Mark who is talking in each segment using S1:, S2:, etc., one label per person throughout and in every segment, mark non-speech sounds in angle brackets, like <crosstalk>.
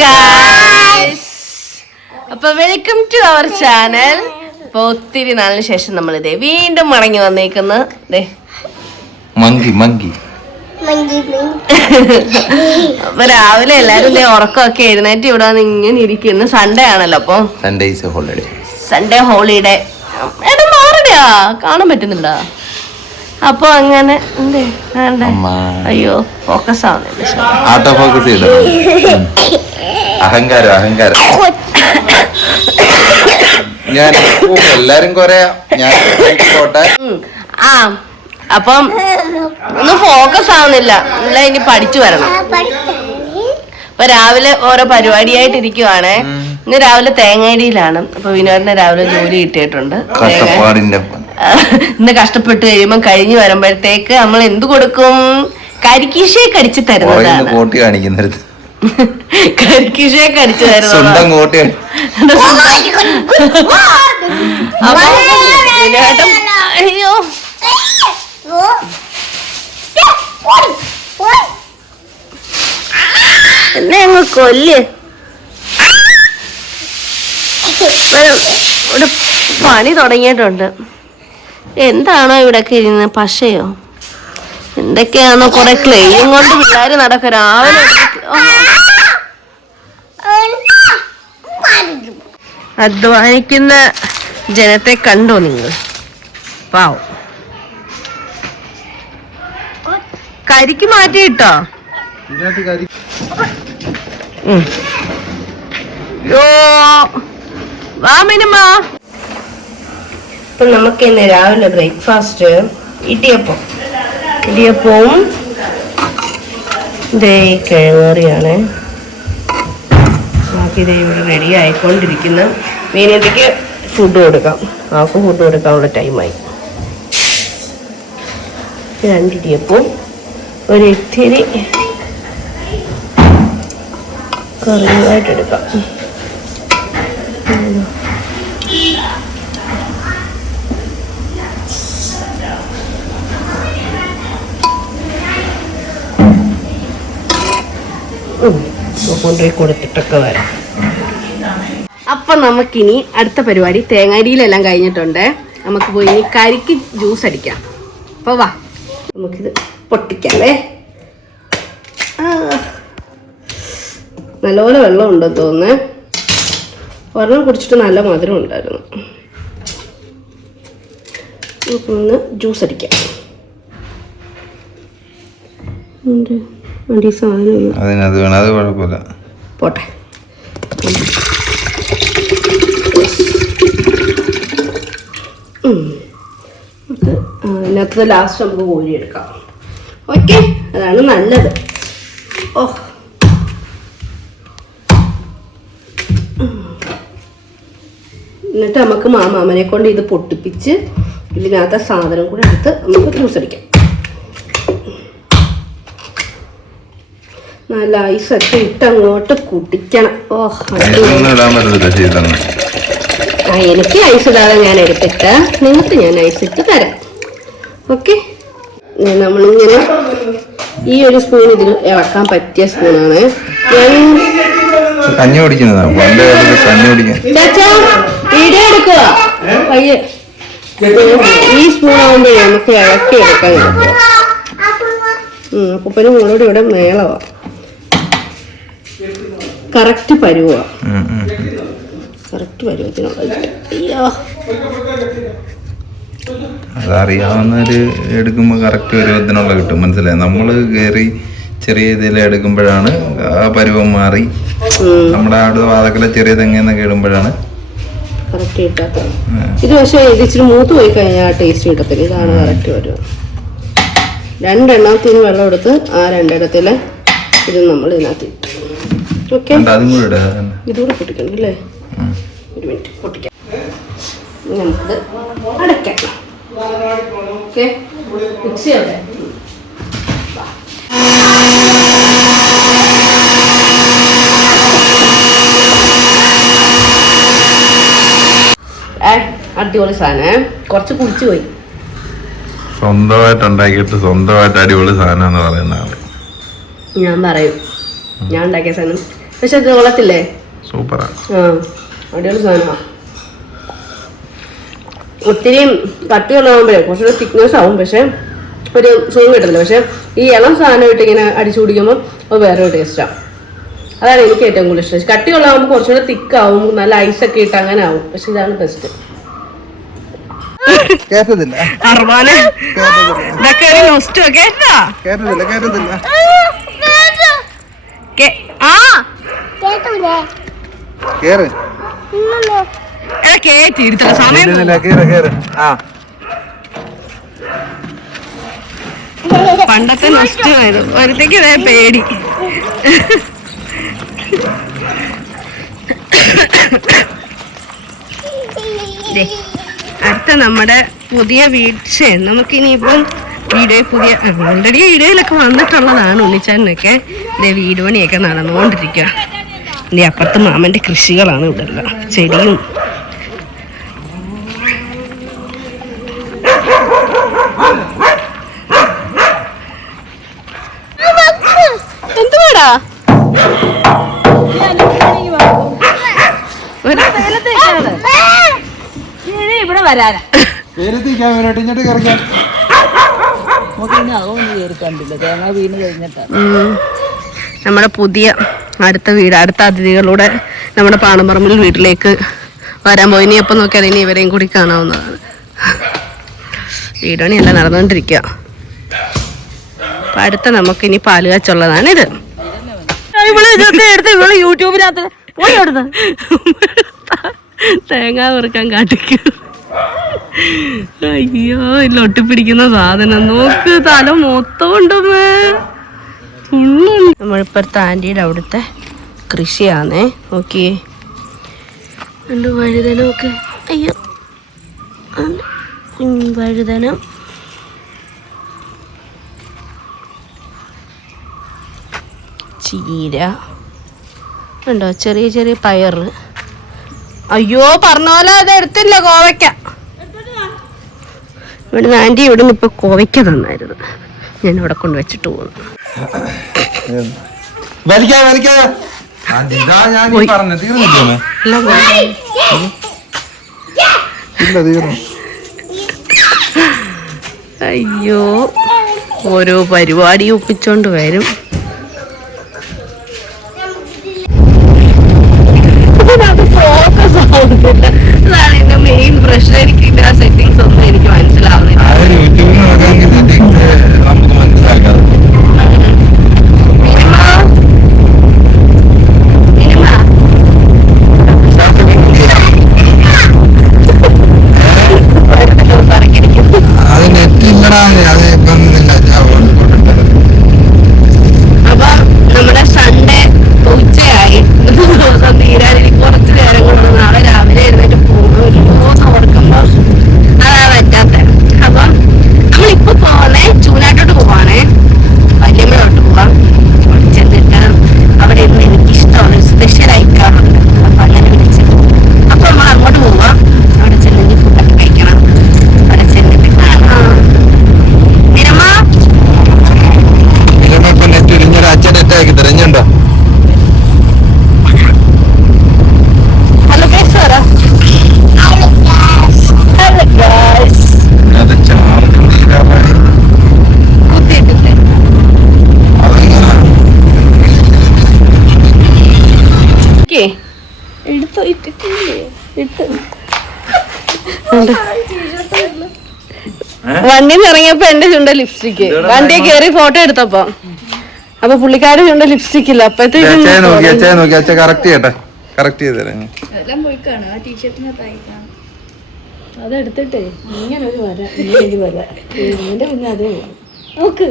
S1: Guys അപ്പൊ welcome to our channel അപ്പൊ ഒത്തിരി നാളിന് ശേഷം നമ്മൾ ഇതേ വീണ്ടും മടങ്ങി വന്നേക്കുന്നത് ദേ.
S2: Monkey monkey.
S1: അപ്പൊ രാവിലെ എല്ലാരും ദേ ഉറക്കമൊക്കെ എഴുന്നേറ്റ് ഇവിടെ വന്ന് ഇങ്ങനെ ഇരിക്കുന്നു. സൺഡേ ആണല്ലോ അപ്പൊ.
S2: Sunday is a holiday
S1: Sunday holiday എടാ മാറിയാ കാണാൻ പറ്റുന്നുണ്ടോ? അപ്പൊ അങ്ങനെ എന്തേ? വേണ്ട. അയ്യോ ഫോക്കസ് ആവുന്നില്ല.
S2: ആട്ടോ ഫോക്കസ് അഹങ്കാരം അഹങ്കാരം. ഞാൻ എല്ലാരും കൊറേ ഞാൻ പോട്ടെ
S1: ആ അപ്പം ഒന്നും ഫോക്കസ് ആവുന്നില്ല. ഇല്ല ഇനി പഠിച്ചു വരണം. അപ്പൊ രാവിലെ ഓരോ പരിപാടിയായിട്ട് ഇരിക്കുവാണ് ഇന്ന് രാവിലെ തേങ്ങയടിയിലാണ്. അപ്പൊ വിനോദിനെ രാവിലെ ജോലി കിട്ടിയിട്ടുണ്ട്. ഇന്ന് കഷ്ടപ്പെട്ട് കഴിയുമ്പോൾ കഴിഞ്ഞു വരുമ്പോഴത്തേക്ക് നമ്മൾ എന്ത് കൊടുക്കും? കരിക്കീശയെ കടിച്ചു
S2: പുറകിന്ന്
S1: തരുന്നതാണ്
S2: കോട്ടി കാണിക്കുന്നത്.
S1: കരിക്കീശയെ കടിച്ചു
S2: സ്വന്തം
S1: തരുന്നതാണ് അയ്യോ എന്നെ അങ്ങ് കൊല്ല്. ഇവിടെ പണി തുടങ്ങിയിട്ടുണ്ട്. എന്താണോ ഇവിടെ ഇരുന്ന് പശയോ? എന്തൊക്കെയാണോ കുറെ ക്ലെയിം കൊണ്ട് പിള്ളേര് നടക്കും രാവിലെ. അധ്വാനിക്കുന്ന ജനത്തെ കണ്ടോ നിങ്ങൾ? പാവം കരിക്ക് മാറ്റിയിട്ടോ കിട്ടോ വാ മിനിമ. ഇപ്പൊ നമുക്ക് ഇന്ന് രാവിലെ ബ്രേക്ക്ഫാസ്റ്റ് ഇടിയപ്പം. ഇടിയപ്പവും ദേ കിഴങ്ങറിയാണ്. നമുക്കിത് ഇവിടെ റെഡി ആയിക്കൊണ്ടിരിക്കുന്ന. മീനത്തേക്ക് ഫുഡ് കൊടുക്കാം. ആൾക്ക് ഫുഡ് കൊടുക്കാനുള്ള ടൈമായി രണ്ടിടിയപ്പവും ഒരു ഇത്തിരി കൊണ്ടുപോയി കൊടുത്തിട്ടൊക്കെ വരാം. അപ്പൊ നമുക്കിനി അടുത്ത പരിപാടി തേങ്ങാരിയിലെല്ലാം കഴിഞ്ഞിട്ടുണ്ട്. നമുക്ക് പോയി ഇനി കരിക്ക് ജ്യൂസ് അടിക്കാം. അപ്പൊ വാ. നമുക്കിത് പൊട്ടിക്കാവേ ആ. നല്ലപോലെ വെള്ളം ഉണ്ടെന്ന് തോന്നുന്നേ. ഒരെണ്ണം കുടിച്ചിട്ട് നല്ല മധുരം ഉണ്ടായിരുന്നു. ജ്യൂസ് അടിക്കാം. ഉണ്ട്. വണ്ടി സാധനം
S2: അതിനത് വേണം. അത് കുഴപ്പമില്ല.
S1: പോട്ടെ. ആ, ലാസ്റ്റ് നമുക്ക് കോഴി എടുക്കാം. ഓക്കെ അതാണ് നല്ലത്. ഓ. എന്നിട്ട് നമുക്ക് മാമാമനെ കൊണ്ട് ഇത് പൊട്ടിപ്പിച്ച് ഇതിനകത്ത് സാധനം കൂടെ എടുത്ത് നമുക്ക് ജ്യൂസ് അടിക്കാം. നല്ല ഐസൊക്കെ ഇട്ട് അങ്ങോട്ട് കുടിക്കണം. ഓ ആ എനിക്ക് ഐസ് ഇടാതെ ഞാൻ എടുത്തിട്ട് നിങ്ങൾക്ക് ഞാൻ ഐസ് ഇട്ട് തരാം. ഓക്കെ നമ്മളിങ്ങനെ ഈ ഒരു സ്പൂൺ ഇതിൽ ഇളക്കാൻ പറ്റിയ സ്പൂണാണ് ഞാൻ
S2: കഞ്ഞി കുടിക്കുന്നതാ? പണ്ട് കാലത്ത് കഞ്ഞി കുടിക്കാൻ.
S1: ചാച്ചാ വീഡിയോ എടുക്കുക. പയ്യെ ഈ സ്പൂൺ ആകുമ്പോഴേ നമുക്ക് ഇളക്കി എടുക്കാൻ അപ്പൊ പിന്നെ മോളോട് ഇവിടെ മേളവാ. കറക്റ്റ് പരുവാ. കറക്റ്റ് പരുവത്തിനുള്ള അയ്യോ.
S2: അതറിയാവുന്നവര് എടുക്കുമ്പോ കറക്റ്റ് പരുവത്തിനുള്ള കിട്ടും. മനസ്സിലായി? നമ്മൾ കയറി ചെറിയ ഇതിൽ എടുക്കുമ്പോഴാണ് ആ പരുവം മാറി. നമ്മുടെ അവിടെ വാതക്കല ചെറിയ തെങ്ങന്നൊക്കെ ഇടുമ്പോഴാണ്.
S1: കറക്റ്റ് കിട്ടാത്തത്. ഇത് പക്ഷേ ഇത് ഇച്ചിരി മൂത്ത് പോയി കഴിഞ്ഞാൽ ടേസ്റ്റ് കിട്ടത്തില്ല. ഇതാണ് കറക്റ്റ് വരുക രണ്ടെണ്ണത്തിന് വെള്ളം എടുത്ത് ആ രണ്ടെണ്ണത്തിൽ ഇത് നമ്മൾ ഇതിനകത്ത്
S2: അതും കൂടെ ഇടുക
S1: ഇതുകൂടെ പൊട്ടിക്കണം അല്ലേ? ഒരു മിനിറ്റ് പൊട്ടിക്കാം. നമുക്കിത് അടയ്ക്കാം. ഓക്കെ? മിക്സി അവിടെ ഏ, അടിപൊളി സാധനം. കുറച്ച് കുടിച്ചു പോയി.
S2: സ്വന്തമായിട്ട് ഉണ്ടാക്കിയിട്ട് സ്വന്തമായിട്ട് അടിപൊളി സാധനം എന്ന് പറയുന്ന
S1: ഞാൻ പറയും. ഞാൻ ഉണ്ടാക്കിയ സാധനം പക്ഷെ അത് കൊള്ളത്തില്ലേ?
S2: സൂപ്പറാ.
S1: ആ അടിപൊളി സാധനമാണ് ഒത്തിരി കട്ടിയുള്ളതാകുമ്പോഴേ കുറച്ചുകൂടെ തിക്നെസ് ആവും പക്ഷെ ഒരു സുഖം കിട്ടില്ല പക്ഷെ ഈ ഇളം സാധനമായിട്ട് ഇങ്ങനെ അടിച്ചു കുടിക്കുമ്പോൾ അത് വേറൊരു ടേസ്റ്റാണ് അതാണ് എനിക്ക് ഏറ്റവും കൂടുതൽ ഇഷ്ടം. കട്ടിയുള്ളതാകുമ്പോൾ കുറച്ചുകൂടെ തിക്കാവും നല്ല ഐസ് ഒക്കെ ഇട്ട് അങ്ങനെ ആവും. പക്ഷെ ഇതാണ് ബെസ്റ്റ്
S3: കേട്ടതില്ല. കേട്ടതില്ല കേട്ടതില്ല.
S1: ആ?
S3: കേറ്.
S1: എടാ സമയം പണ്ടത്തെ നഷ്ടമായത് ഒരുത്തേക്ക് ഇതേ പേടി. അടുത്ത നമ്മുടെ പുതിയ വീഴ്ച നമുക്കിനിയിപ്പം വീഡിയോ പുതിയ ഓൾറെഡി വീഡിയോയിലൊക്കെ വന്നിട്ടുള്ളതാണ് ഉണ്ണിച്ചാനൊക്കെ ഇതേ വീട് പണിയൊക്കെ നടന്നുകൊണ്ടിരിക്കുക. ഇനി അപ്പുറത്ത് മാമന്റെ കൃഷികളാണ് ഇവിടെ ഉള്ള ചെടിയും. എന്തുവാടാ?
S4: ഇവിടെ വരാനാ.
S3: ഇങ്ങോട്ട് കറിക്കാൻ
S4: നമുക്ക് ഇനി അതൊന്നും കയറി കണ്ടില്ല തേങ്ങ വീണ് കഴിഞ്ഞിട്ടാ
S1: ഉം. നമ്മുടെ പുതിയ അടുത്ത വീട് അടുത്ത അതിഥികളുടെ നമ്മുടെ പാണമ്പറമ്പിൽ വീട്ടിലേക്ക് വരാൻ പോയി. ഇനി എപ്പോൾ നോക്കിയാൽ ഇനി ഇവരെയും കൂടി കാണാവുന്നതാണ്. വീടണിയല്ല നടന്നുകൊണ്ടിരിക്കുക അപ്പം അടുത്ത നമുക്ക് ഇനി പാൽ കാച്ചുള്ളതാണ് ഇത്.
S4: ഇവൾ ഇതൊക്കെ എടുത്ത് ഇവൾ യൂട്യൂബിനകത്ത് പോയി എടുത്ത്
S1: തേങ്ങ കുറുക്കാൻ കാട്ടിക്കും. അയ്യോ ഇതിൽ പിടിക്കുന്ന സാധനം. നോക്ക് തല മൊത്തം ഉണ്ടമ്മേ ഫുള്ളുണ്ട് ആന്റിയുടെ അവിടുത്തെ കൃഷിയാണേ. നോക്കിയേ. ഉണ്ട് വഴുതനമൊക്കെ. അയ്യോ. വഴുതനം. ചീര. ഉണ്ടോ ചെറിയ ചെറിയ പയറ്. അയ്യോ പറഞ്ഞ പോലെ അത് എടുത്തില്ല കോവയ്ക്ക ഇവിടുന്ന് ആന്റി ഇവിടുന്ന് ഇപ്പൊ കോവയ്ക്ക തന്നായിരുന്നു ഞാൻ അവിടെ കൊണ്ട് വെച്ചിട്ട് പോകുന്നു. അയ്യോ ഓരോ പരിപാടി ഒപ്പിച്ചോണ്ട് വരും. ഫോക്കസ് ആവുന്നില്ല. അതാണ് എന്റെ മെയിൻ പ്രശ്നം. എനിക്ക് ആ സെറ്റിങ്സ് ഓക്കേ. എടുത്തു ഇട്ട്. വണ്ടിയിൽ നിന്ന് ഇറങ്ങിയപ്പോ എന്റെ ചുണ്ട ലിപ്സ്റ്റിക്ക് വണ്ടിയെ കയറി ഫോട്ടോ എടുത്തപ്പോ. അപ്പൊ പുള്ളിക്കാരി ചുണ്ട ലിപ്സ്റ്റിക് ഇല്ല. അപ്പഴത്തേക്ക്.
S4: അതെടുത്തിട്ടേ ഇങ്ങനെ ഒരു വര. ഇങ്ങനെ ഒരു വര <laughs> പിന്നെ അതേ നോക്ക്.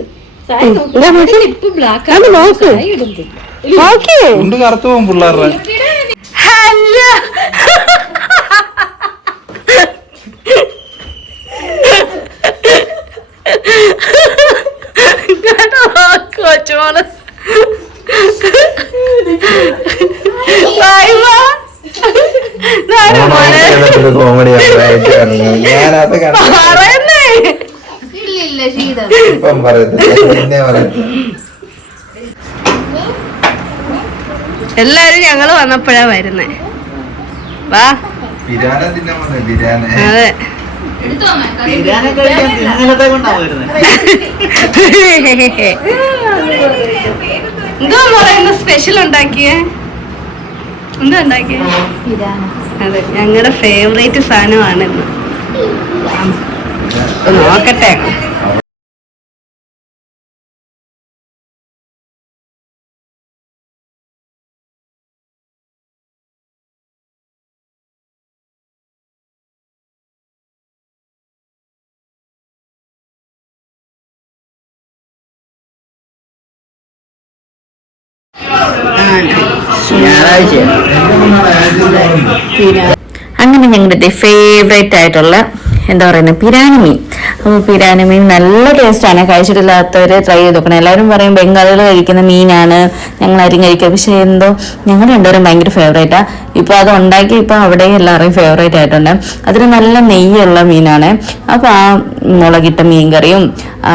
S2: ഉണ്ട് കറുത്തു പോകും പിള്ളേരുടെ. കോമഡിയാണ് ഞാനത് ഇപ്പം പറയത്തില്ല. പിന്നെ
S1: എല്ലാരും ഞങ്ങൾ വന്നപ്പോഴാ വരുന്നേ. വാ. അതെ. എന്തോ പറയുന്ന സ്പെഷ്യൽ ഉണ്ടാക്കിയേ? എന്താ ഉണ്ടാക്കിയേ? അതെ ഞങ്ങളുടെ ഫേവറേറ്റ് സാധനമാണ് ഇന്ന്. നോക്കട്ടെ.
S5: അങ്ങനെ ഞങ്ങളുടെ ഫേവറേറ്റ് ആയിട്ടുള്ള എന്താ പറയുന്നത് പിരാനി മീൻ അപ്പോൾ പിരാനി മീൻ നല്ല ടേസ്റ്റാണ് കഴിച്ചിട്ടില്ലാത്തവർ ട്രൈ ചെയ്ത് നോക്കണം. എല്ലാവരും പറയും ബംഗാളികൾ കഴിക്കുന്ന മീനാണ് ഞങ്ങൾ ആരും കഴിക്കുക പക്ഷേ എന്തോ ഞങ്ങൾ രണ്ടുപേരും ഭയങ്കര ഫേവറേറ്റാണ് ഇപ്പോൾ അത് ഉണ്ടാക്കി ഇപ്പോൾ അവിടെ എല്ലാവരും ഫേവറേറ്റ് ആയിട്ടുണ്ട്. അതിന് നല്ല നെയ്യുള്ള മീനാണ്. അപ്പോൾ ആ മുളകിട്ട മീൻ കറിയും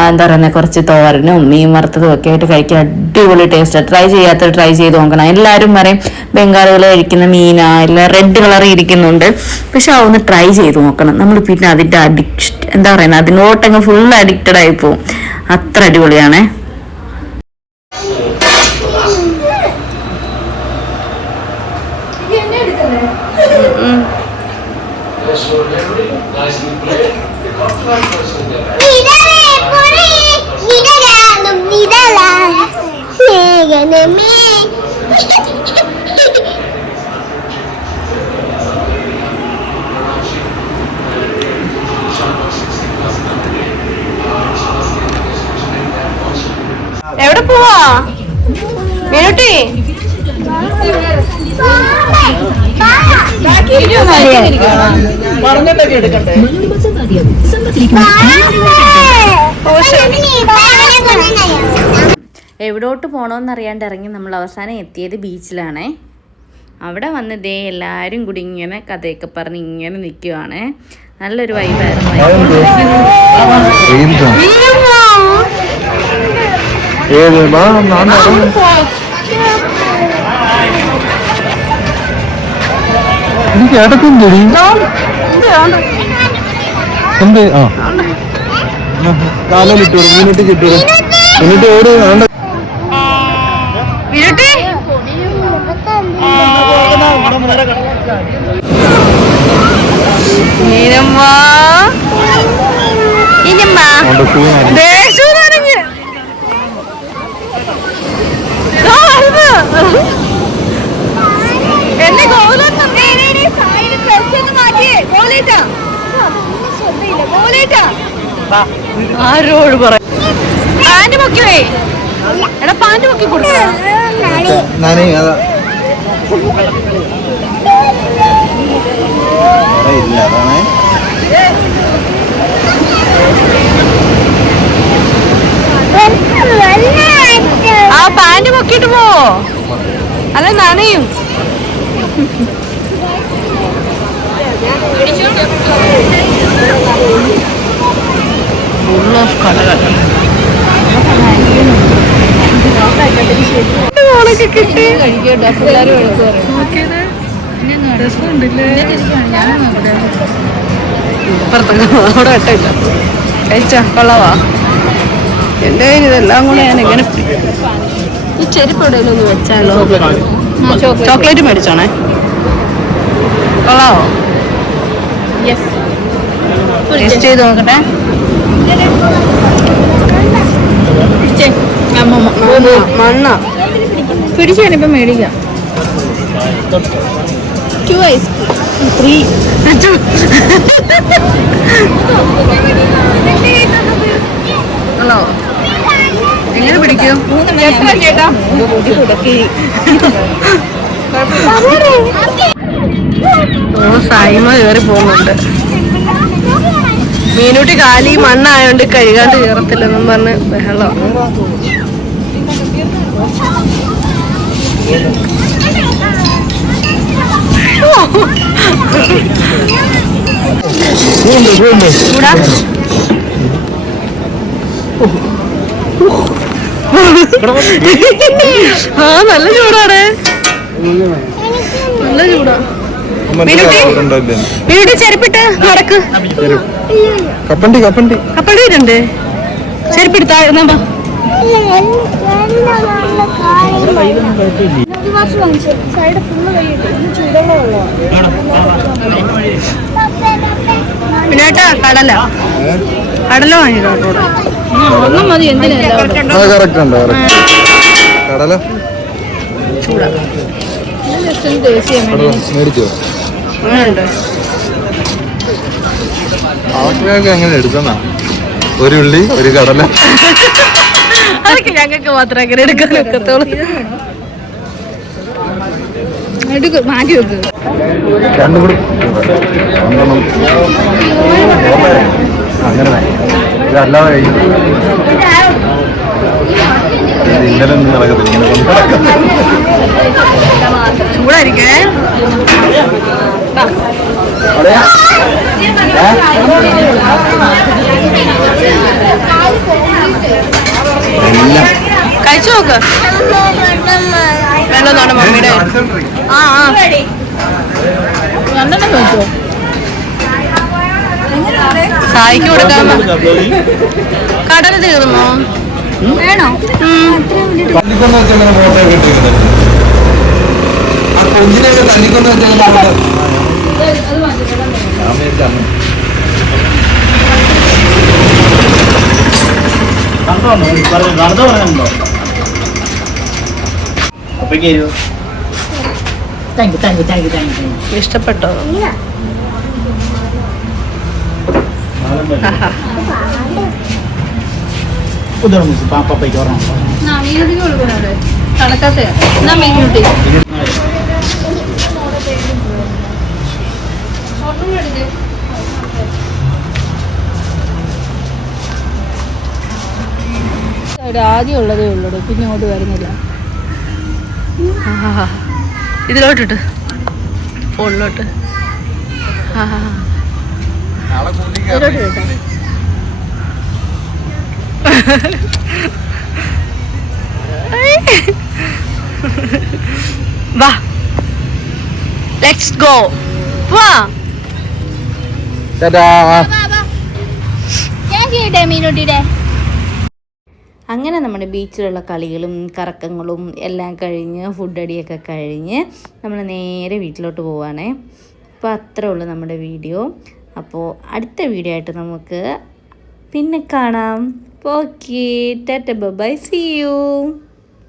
S5: എന്താ പറയുന്നത് കുറച്ച് തോരനും മീൻ വറുത്തതും ഒക്കെ ആയിട്ട് കഴിക്കാൻ അടിപൊളി ടേസ്റ്റ് ട്രൈ ചെയ്യാത്ത ട്രൈ ചെയ്ത് നോക്കണം. എല്ലാവരും പറയും ബംഗാളികൾ കഴിക്കുന്ന മീനാ എല്ലാം റെഡ് കളർ ഇരിക്കുന്നുണ്ട്. പക്ഷെ അതൊന്ന് ട്രൈ ചെയ്ത് നോക്കണം. നമ്മൾ പിന്നെ അതിന്റെ അഡിക്ഷൻ എന്താ പറയുന്നത് അതിനോട്ടങ്ങ് ഫുൾ അഡിക്റ്റഡ് ആയി പോകും അത്ര അടിപൊളിയാണേ.
S1: എവിടെ പോവാ? മിനുട്ടി?
S6: പറഞ്ഞിട്ടൊക്കെ എടുക്കട്ടെ.
S5: എവിടോട്ട് പോകണമെന്നറിയാണ്ട് ഇറങ്ങി നമ്മൾ അവസാനം എത്തിയത് ബീച്ചിലാണേ. അവിടെ വന്ന് ദേ എല്ലാവരും കൂടി ഇങ്ങനെ കഥയൊക്കെ പറഞ്ഞ് ഇങ്ങനെ നിൽക്കുവാണേ നല്ലൊരു വൈബായിരുന്നു
S3: ചുറ്റു മിനിറ്റ് ഓട് വേണ്ട.
S1: ആരോട് പറ പാന്റ് പൊക്കിവേ എടാ പാന്റ് പൊക്കി
S3: അതാണേ.
S1: ആ പാന്റ് പൊക്കിട്ട് പോവോ അല്ല നനയും. ഫുൾ ഓഫ് കടകൾ കിട്ടി ഇപ്പുറത്തൊക്കെ അവിടെ കഴിച്ച കൊള്ളവാ എന്റെ കയ്യിൽ ഇതെല്ലാം കൂടെ ഞാൻ എങ്ങനെ? ഈ ചെരുപ്പ് എവിടെയെങ്കിലും ഒന്ന് വെച്ചാലോ ചോക്ലേറ്റ് മേടിച്ചോണേ കൊള്ളാവോ ടേസ്റ്റ് ചെയ്ത് നോക്കട്ടെ. മണ്ണ പിടിച്ച് ഞാനിപ്പോ മേടിക്കാം. ടു ഐസ് ത്രീ ഹലോ എങ്ങനെ പിടിക്കും? ചേട്ടാ ഓ സായിമ കയറി പോകുന്നുണ്ട്. മീനൂട്ടി കാലി മണ്ണായോണ്ട് കഴുകാണ്ട് കയറത്തില്ലെന്നും പറഞ്ഞ് ബഹളം. ചൂടാ ആ നല്ല ചൂടാണ്. നല്ല ചൂടാ.
S2: ഉണ്ടല്ലേ
S1: വീട് ചെരുപ്പിട്ട് നടക്ക്.
S2: കപ്പണ്ടി കപ്പണ്ടി.
S1: കപ്പണ്ടി വരുന്നുണ്ട്. ചെരുപ്പെടുത്താ താഴ്ന്നാ പിന്നേട്ടാ കടല. കടല വാങ്ങിട്ടോ
S4: ഒന്നും മതി എന്തിനാ
S2: കടല. കടല മേടിച്ചോ?
S1: അങ്ങനെയുണ്ട്.
S2: അവർക്ക് അങ്ങനെ എടുക്കുന്ന? ഒരു ഉള്ളി ഒരു കടല.
S1: അതൊക്കെ ഞങ്ങൾക്ക് മാത്രമേ അങ്ങനെ എടുക്കാൻ ഒക്കത്തുള്ളൂ.
S4: മാറ്റി വെക്ക്.
S2: ഇന്നലെ നടക്കത്തില്ല. ഇങ്ങനെ കൊണ്ട് നടക്കാം.
S1: കഴിച്ചു നോക്ക്. വെള്ളം നോടെ മമ്മിയുടെ ആ ആ.
S4: രണ്ടെണ്ണം വെച്ചോ
S1: സായിക്ക് കൊടുക്കാൻ കടൽ തീർന്നോ?
S4: വേണോ?
S2: തല്ലിക്കൊന്ന് വെച്ചാൽ തല്ലിക്കൊന്ന് വെച്ചങ്ങനെ
S1: ഇഷ്ടപ്പെട്ടോ?
S3: ഉദാഹരണം പാപ്പയ്ക്ക്
S4: കൊടുക്കണേ. കണക്കാത്ത എന്നാ മീനുട്ടി ആദ്യം ഉള്ളതേ ഉള്ളൂ പിന്നെ ഇങ്ങോട്ട് വരുന്നില്ല.
S1: ആഹാ. ഇതിലോട്ടിട്ട്. ഫോണിലോട്ട്.
S4: ഇതിലോട്ട് കേട്ടോ
S1: വാ. ലെറ്റ്സ് ഗോ വാ.
S4: ചെയ്യട്ടെ മീനുട്ടിയുടെ
S5: അങ്ങനെ നമ്മുടെ ബീച്ചിലുള്ള കളികളും കറക്കങ്ങളും എല്ലാം കഴിഞ്ഞ് ഫുഡ് അടിയൊക്കെ കഴിഞ്ഞ് നമ്മൾ നേരെ വീട്ടിലോട്ട് പോവുകയാണേ അപ്പോൾ അത്രേ ഉള്ളൂ നമ്മുടെ വീഡിയോ. അപ്പോൾ അടുത്ത വീഡിയോ ആയിട്ട് നമുക്ക് പിന്നെ കാണാം. Okay tata bye see you